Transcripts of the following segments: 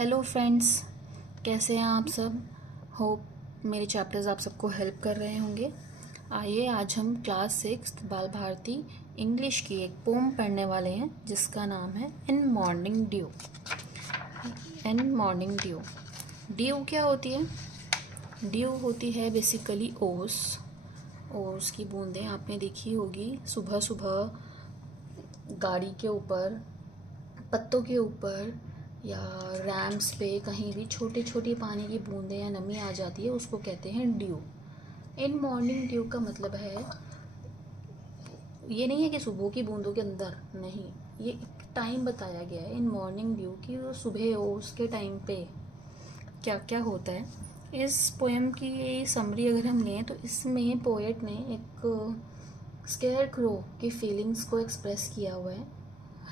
Hello friends, कैसे हैं आप सब। होप मेरे चैप्टर्स आप सबको हेल्प कर रहे होंगे। आइए आज हम क्लास 6 बाल भारती इंग्लिश की एक पोम पढ़ने वाले हैं जिसका नाम है इन मॉर्निंग ड्यू। इन मॉर्निंग ड्यू। ड्यू क्या होती है? ड्यू होती है बेसिकली ओस। ओस की बूंदें आपने देखी होगी सुबह सुबह गाड़ी के ऊपर, पत्तों के ऊपर या रैम्स पे, कहीं भी छोटी छोटी पानी की बूंदें या नमी आ जाती है, उसको कहते हैं ड्यू। इन मॉर्निंग ड्यू का मतलब है ये नहीं है कि सुबह की बूंदों के अंदर, नहीं, ये एक टाइम बताया गया है इन मॉर्निंग ड्यू की वो सुबह हो उसके टाइम पे क्या क्या होता है। इस पोएम की समरी अगर हम लें तो इसमें पोएट ने एक स्केयर क्रो की फीलिंग्स को एक्सप्रेस किया हुआ है।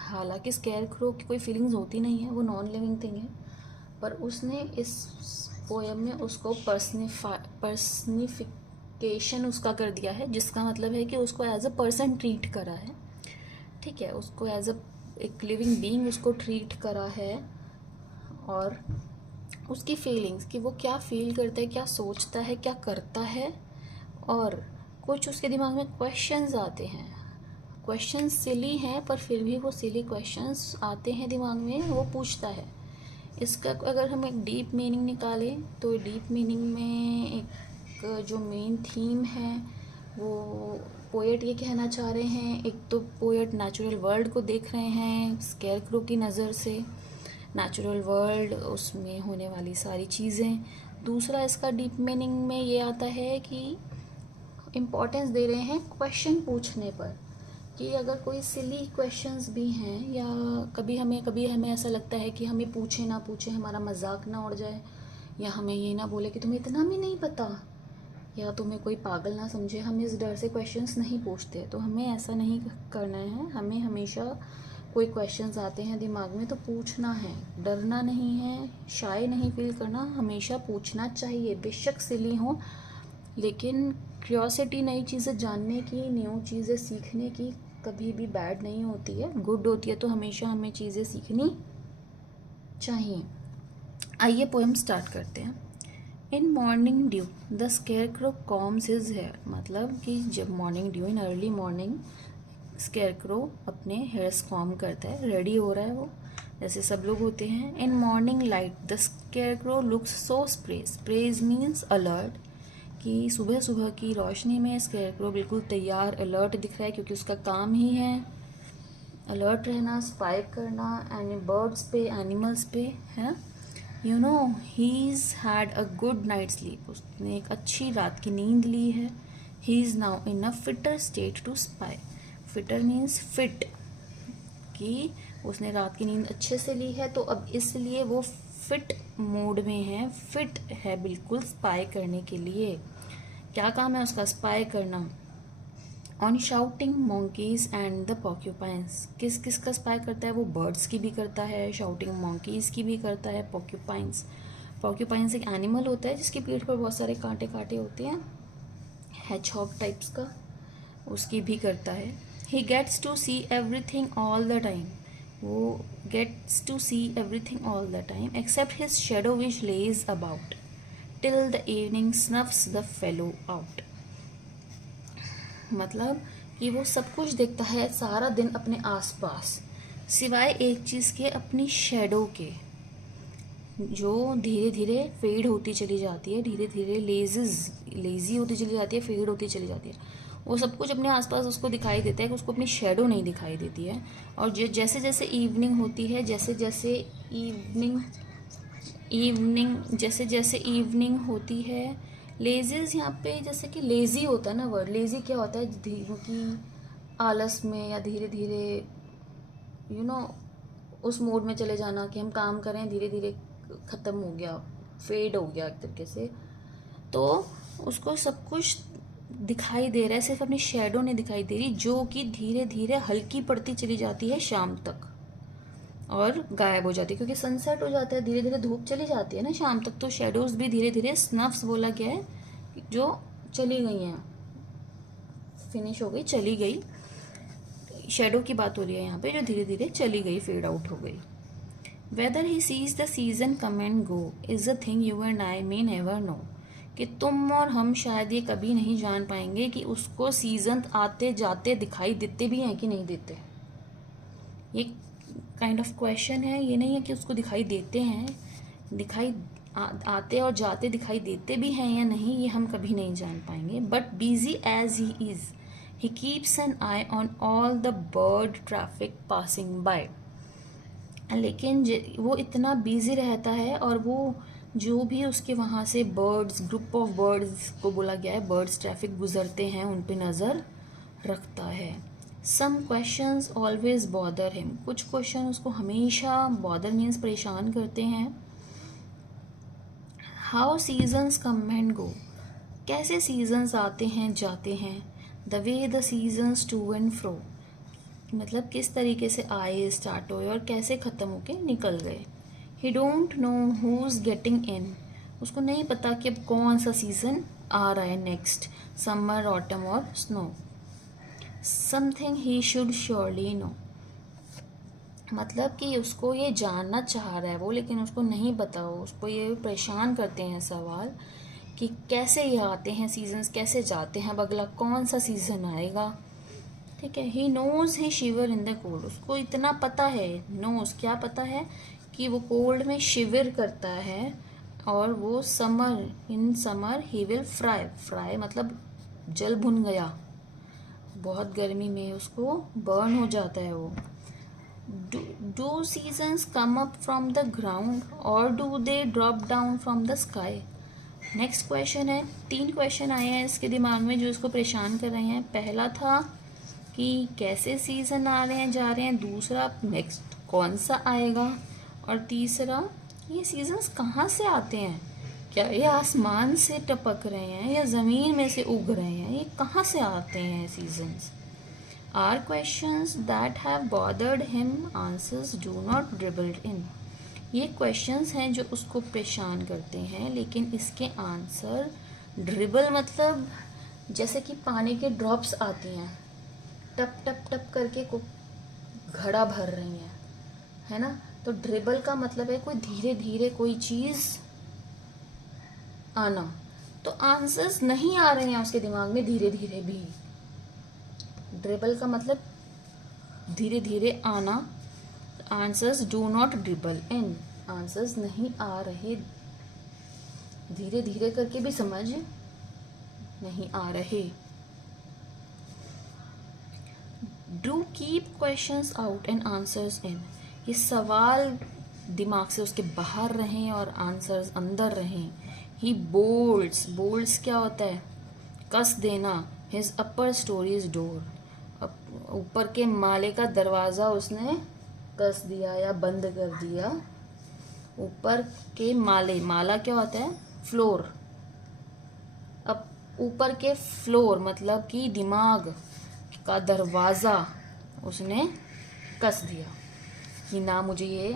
हालांकि स्केयर क्रो की कोई फीलिंग्स होती नहीं है, वो नॉन लिविंग थिंग है, पर उसने इस पोएम में उसको पर्सनिफिकेशन उसका कर दिया है, जिसका मतलब है कि उसको एज अ पर्सन ट्रीट करा है। ठीक है, उसको एज अ एक लिविंग बीइंग उसको ट्रीट करा है, और उसकी फीलिंग्स कि वो क्या फील करता है, क्या सोचता है, क्या करता है, और कुछ उसके दिमाग में क्वेश्चंस आते हैं। क्वेश्चंस सिली हैं पर फिर भी वो सिली क्वेश्चंस आते हैं दिमाग में, वो पूछता है। इसका अगर हम एक डीप मीनिंग निकालें तो डीप मीनिंग में एक जो मेन थीम है वो पोएट ये कहना चाह रहे हैं, एक तो पोएट नेचुरल वर्ल्ड को देख रहे हैं स्केयरक्रो की नज़र से, नेचुरल वर्ल्ड, उसमें होने वाली सारी चीज़ें। दूसरा इसका डीप मीनिंग में ये आता है कि इम्पोर्टेंस दे रहे हैं क्वेश्चन पूछने पर, कि अगर कोई सिली क्वेश्चंस भी हैं या कभी हमें ऐसा लगता है कि हमें पूछे ना पूछे, हमारा मजाक ना उड़ जाए, या हमें ये ना बोले कि तुम्हें इतना भी नहीं पता, या तुम्हें कोई पागल ना समझे, हम इस डर से क्वेश्चंस नहीं पूछते। तो हमें ऐसा नहीं करना है, हमें हमेशा कोई क्वेश्चंस आते हैं दिमाग में तो पूछना है, डरना नहीं है, शाय नहीं फील करना, हमेशा पूछना चाहिए, बेशक सिली हो, लेकिन क्यूरियोसिटी नई चीज़ें जानने की, न्यू चीज़ें सीखने की कभी भी बैड नहीं होती है, गुड होती है। तो हमेशा हमें चीज़ें सीखनी चाहिए। आइए पोएम स्टार्ट करते हैं। In morning dew the scarecrow combs his hair. मतलब कि जब morning dew, in early morning, scarecrow अपने हेयर्स कॉम करता है, रेडी हो रहा है वो, जैसे सब लोग होते हैं। In morning light the scarecrow looks so sprays. Sprays means alert, कि सुबह सुबह की रोशनी में स्केयरक्रो बिल्कुल तैयार, अलर्ट दिख रहा है, क्योंकि उसका काम ही है अलर्ट रहना, स्पाई करना, बर्ड्स पे, एनिमल्स पे, है ना। You know he's had a good night sleep. उसने एक अच्छी रात की नींद ली है। He is now in a fitter state to spy. Fitter means fit, कि उसने रात की नींद अच्छे से ली है, तो अब इसलिए वो फिट मूड में है, फिट है बिल्कुल स्पाई करने के लिए। क्या काम है उसका? स्पाई करना। On shouting monkeys and the porcupines। किस किस का स्पाई करता है वो? बर्ड्स की भी करता है, शाउटिंग monkeys की भी करता है, porcupines। porcupines एक एनिमल होता है जिसकी पीठ पर बहुत सारे कांटे कांटे होते हैं, hedgehog टाइप्स का, उसकी भी करता है। He gets to see everything all the time. वो gets to see everything all the time except his shadow which lays about till the evening snuffs the fellow out. मतलब कि वो सब कुछ देखता है सारा दिन अपने आसपास, सिवाय एक चीज़ के, अपनी शेडो के, जो धीरे धीरे फेड होती चली जाती है, धीरे धीरे लेजी होती चली जाती है, फेड होती चली जाती है। वो सब कुछ अपने आसपास उसको दिखाई देता है कि उसको अपनी शेडो नहीं दिखाई देती है। और जैसे जैसे इवनिंग होती है, जैसे जैसे इवनिंग जैसे जैसे इवनिंग होती है, लेजीज यहाँ पे, जैसे कि लेज़ी होता है ना वर्ड, लेज़ी क्या होता है? धीरे की आलस में, या धीरे धीरे यू नो उस मोड में चले जाना कि हम काम करें, धीरे धीरे ख़त्म हो गया, फेड हो गया एक तरीके से। तो उसको सब कुछ दिखाई दे रहा है, सिर्फ अपनी शेडो नहीं दिखाई दे रही, जो कि धीरे धीरे हल्की पड़ती चली जाती है शाम तक और गायब हो जाती है, क्योंकि सनसेट हो जाता है, धीरे धीरे धूप चली जाती है ना शाम तक। तो शेडोज भी धीरे धीरे, स्नफ्स बोला गया है, जो चली गई हैं, फिनिश हो गई, चली गई। शेडो की बात हो रही है यहाँ पे, जो धीरे धीरे चली गई, फेड आउट हो गई। Weather he sees the season come and go is a thing you and I may never know, कि तुम और हम शायद ये कभी नहीं जान पाएंगे कि उसको सीजन आते जाते दिखाई देते भी हैं कि नहीं देते। ये काइंड ऑफ क्वेश्चन है, ये नहीं है कि उसको दिखाई देते हैं, आते और जाते दिखाई देते भी हैं या नहीं, ये हम कभी नहीं जान पाएंगे। But busy as he is, he keeps an eye on all the bird traffic passing by. लेकिन वो इतना बिजी रहता है और वो जो भी उसके वहाँ से बर्ड्स, ग्रुप ऑफ बर्ड्स को बोला गया है, बर्ड्स ट्रैफिक गुजरते हैं, उन पे नज़र रखता है। Some questions always bother him, कुछ क्वेश्चन उसको हमेशा बॉदर मीन्स परेशान करते हैं। How seasons come and go, कैसे सीजन्स आते हैं जाते हैं। The way the seasons to and fro, मतलब किस तरीके से आए, स्टार्ट हुए और कैसे ख़त्म होके निकल गए। He don't know who's getting in, उसको नहीं पता कि अब कौन सा सीज़न आ रहा है नेक्स्ट, समर, ऑटम और snow. Something he should surely know, मतलब कि उसको ये जानना चाह रहा है वो, लेकिन उसको नहीं पता, हो उसको ये परेशान करते हैं सवाल कि कैसे ये आते हैं सीजन्स, कैसे जाते हैं, अब अगला कौन सा सीज़न आएगा। ठीक है। He knows he shiver in the cold, उसको इतना पता है, नोज क्या पता है कि वो कोल्ड में शिविर करता है। और वो summer, in summer he will fry, fry मतलब जल भुन गया, बहुत गर्मी में उसको बर्न हो जाता है वो। Do seasons come up from the ground और do they drop down from the sky. Next question है, 3 क्वेश्चन आए हैं इसके दिमाग में जो इसको परेशान कर रहे हैं। पहला था कि कैसे सीज़न आ रहे हैं जा रहे हैं, दूसरा नेक्स्ट कौन सा आएगा, और तीसरा ये सीजन्स कहाँ से आते हैं, क्या ये आसमान से टपक रहे हैं या ज़मीन में से उग रहे हैं, ये कहाँ से आते हैं seasons. Are questions that have bothered him, answers do not dribbled in, ये क्वेश्चंस हैं जो उसको परेशान करते हैं, लेकिन इसके आंसर ड्रिबल मतलब जैसे कि पानी के ड्रॉप्स आती हैं, टप टप टप करके को घड़ा भर रही हैं, है ना। तो ड्रिबल का मतलब है कोई धीरे धीरे कोई चीज़ आना, तो आंसर्स नहीं आ रहे हैं उसके दिमाग में धीरे धीरे भी। ड्रिबल का मतलब धीरे धीरे आना, answers do not dribble in, answers नहीं आ रहे, धीरे धीरे करके भी समझ नहीं आ रहे। Do keep questions out and answers in, ये सवाल दिमाग से उसके बाहर रहें और आंसर्स अंदर रहें। ही बोल्ड्स, बोल्ड्स क्या होता है, कस देना। हिज अपर स्टोरीज डोर, ऊपर के माले का दरवाज़ा उसने कस दिया या बंद कर दिया। ऊपर के माले, माला क्या होता है, फ्लोर, अब ऊपर के फ्लोर मतलब कि दिमाग का दरवाज़ा उसने कस दिया कि ना मुझे ये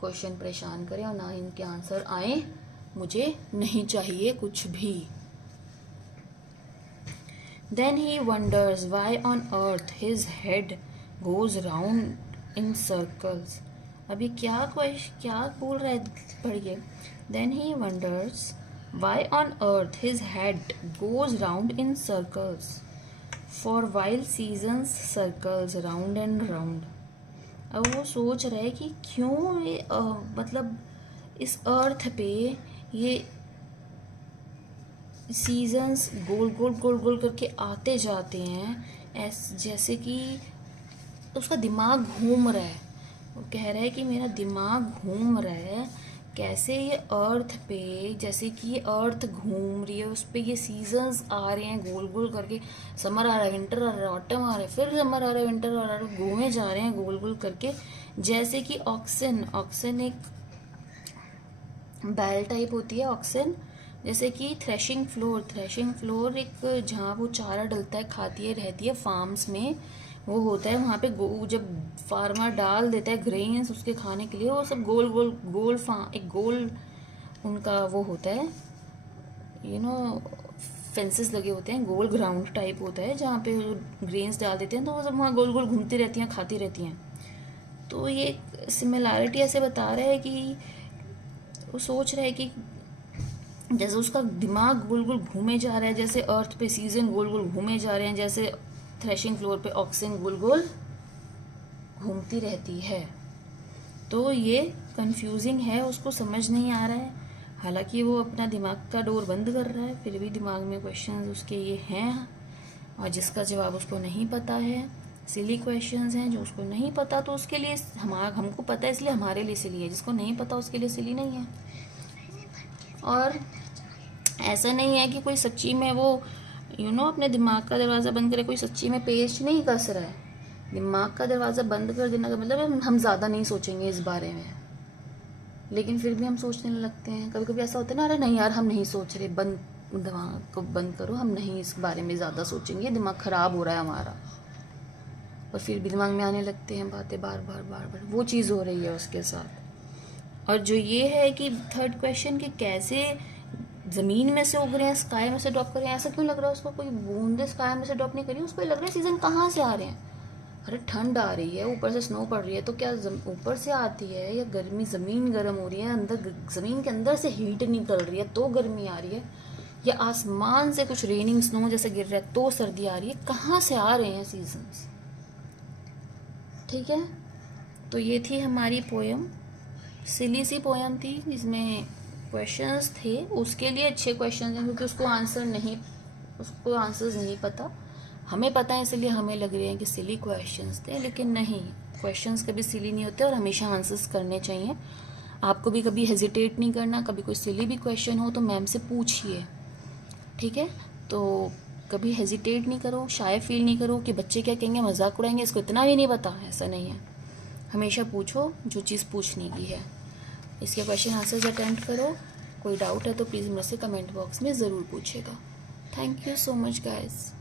क्वेश्चन परेशान करे और ना इनके आंसर आए, मुझे नहीं चाहिए कुछ भी। Then he wonders why on earth his head goes round in circles. अभी क्या बोल रहा है, पढ़िए। Then he wonders why on earth his head goes round in circles, for while seasons circles round and round. अब वो सोच रहा है कि क्यों ये मतलब इस अर्थ पे ये सीजन्स गोल गोल गोल गोल करके आते जाते हैं, जैसे कि उसका दिमाग घूम रहा है। वो कह रहा है कि मेरा दिमाग घूम रहा है, कैसे ये अर्थ पे, जैसे कि ये अर्थ घूम रही है, उस पर ये सीजन्स आ रहे हैं गोल गोल करके, समर आ रहा है, विंटर आ रहा है, ऑटम आ रहा है, फिर समर आ रहा है, विंटर आ रहा है, घूमे जा रहे हैं गोल गोल करके। जैसे कि ऑक्सन एक बैल टाइप होती है ऑक्सन, जैसे कि थ्रेशिंग फ्लोर एक जहाँ वो चारा डलता है, खाती है, रहती है फार्म्स में, वो होता है वहाँ पे जब फार्मर डाल देता है ग्रेन्स उसके खाने के लिए, वो सब गोल गोल गोल एक गोल उनका वो होता है, फेंसेस लगे होते हैं, गोल ग्राउंड टाइप होता है जहाँ पे ग्रेन्स डाल देते हैं, तो वो सब वहाँ गोल गोल घूमती रहती हैं, खाती रहती हैं। तो ये सिमिलैरिटी ऐसे बता रहा है कि वो सोच रहा है कि जैसे उसका दिमाग गोल गोल घूमे जा रहा है, जैसे अर्थ पे सीजन गोल गोल घूमे जा रहे हैं, जैसे थ्रेशिंग फ्लोर पे ऑक्सीजन गोल गोल घूमती रहती है। तो ये कंफ्यूजिंग है, उसको समझ नहीं आ रहा है। हालांकि वो अपना दिमाग का डोर बंद कर रहा है, फिर भी दिमाग में क्वेश्चंस उसके ये हैं और जिसका जवाब उसको नहीं पता है। सिली क्वेश्चंस हैं जो उसको नहीं पता, तो उसके लिए हमको पता है इसलिए हमारे लिए सिली है, जिसको नहीं पता उसके लिए सिली नहीं है। और ऐसा नहीं है कि कोई सच्ची में वो अपने दिमाग का दरवाज़ा बंद करे, कोई सच्ची में पेच नहीं कस रहा है। दिमाग का दरवाज़ा बंद कर देने का मतलब हम ज़्यादा नहीं सोचेंगे इस बारे में, लेकिन फिर भी हम सोचने लगते हैं। कभी कभी ऐसा होता है ना, अरे नहीं यार हम नहीं सोच रहे, दिमाग को बंद करो, हम नहीं इस बारे में ज़्यादा सोचेंगे, दिमाग ख़राब हो रहा है हमारा। और फिर भी दिमाग में आने लगते हैं बातें बार बार बार बार, वो चीज़ हो रही है उसके साथ। और जो ये है कि थर्ड क्वेश्चन कि कैसे ज़मीन में से उग रहे हैं, स्काई में से ड्रॉप कर रहे हैं, ऐसा क्यों लग रहा है उसको कोई बूंदे स्काई में से ड्रॉप नहीं करी, उसको लग रहा है सीज़न कहाँ से आ रहे हैं। अरे ठंड आ रही है, ऊपर से स्नो पड़ रही है, तो क्या ऊपर से आती है या गर्मी ज़मीन गर्म हो रही है, अंदर ज़मीन के अंदर से हीट निकल रही है तो गर्मी आ रही है, या आसमान से कुछ रेनिंग स्नो जैसे गिर रहा है तो सर्दी आ रही है, कहाँ से आ रहे हैं सीजन्स। ठीक है, तो ये थी हमारी पोयम, सिली सी पोयम थी जिसमें क्वेश्चंस थे। उसके लिए अच्छे क्वेश्चंस हैं क्योंकि उसको आंसर्स नहीं पता, हमें पता है इसलिए हमें लग रहे हैं कि सिली क्वेश्चंस थे, लेकिन नहीं, क्वेश्चंस कभी सिली नहीं होते और हमेशा आंसर्स करने चाहिए। आपको भी कभी हेजिटेट नहीं करना, कभी कोई सिली भी क्वेश्चन हो तो मैम से पूछिए। ठीक है, तो कभी हेजिटेट नहीं करो, शाय फील नहीं करो कि बच्चे क्या कहेंगे, मजाक उड़ाएंगे, इसको इतना भी नहीं पता, ऐसा नहीं है। हमेशा पूछो जो चीज़ पूछने की है। इसके क्वेश्चन आंसर्स अटेम्प्ट करो। कोई डाउट है तो प्लीज़ मुझसे कमेंट बॉक्स में ज़रूर पूछेगा। Thank you so much guys.